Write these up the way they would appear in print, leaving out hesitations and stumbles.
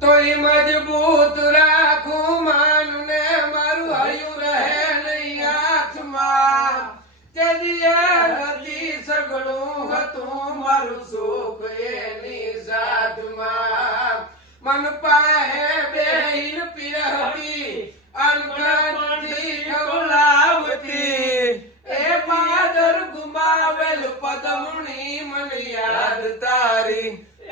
તોય મજબૂત રાખું માનને મારું હયું રહે નહીં હાથમાં તે દિયા નથી સગળું હતું મારું સુખ એની સાથમાં મન પાહે બેહીન પીરહતી અનકણથી ખવડાવતી એ પાદર ગુમાવેલ પદમણી મન યાદ તારી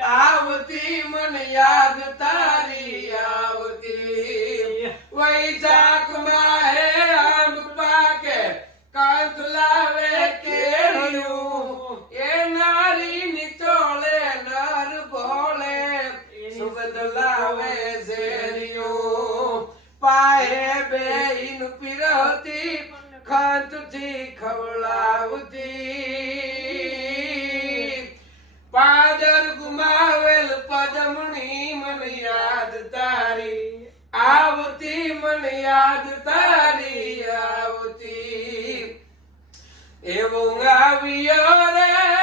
આવતી મન યાદ તારી આવતી વૈશાખ માહે આંબ પાકે કાંત લાવે કેળિયું એ નારી નિચોળે નર ભોળે સુગંધ લાવે ઝેરિયું પાહે બેહીન પીરહતી ખંતથી ખવડાવતી પાદર ગુમાવેલ પદમણી મન યાદ તારી આવતી મન યાદ તારી આવતી એવું આવ્યો રે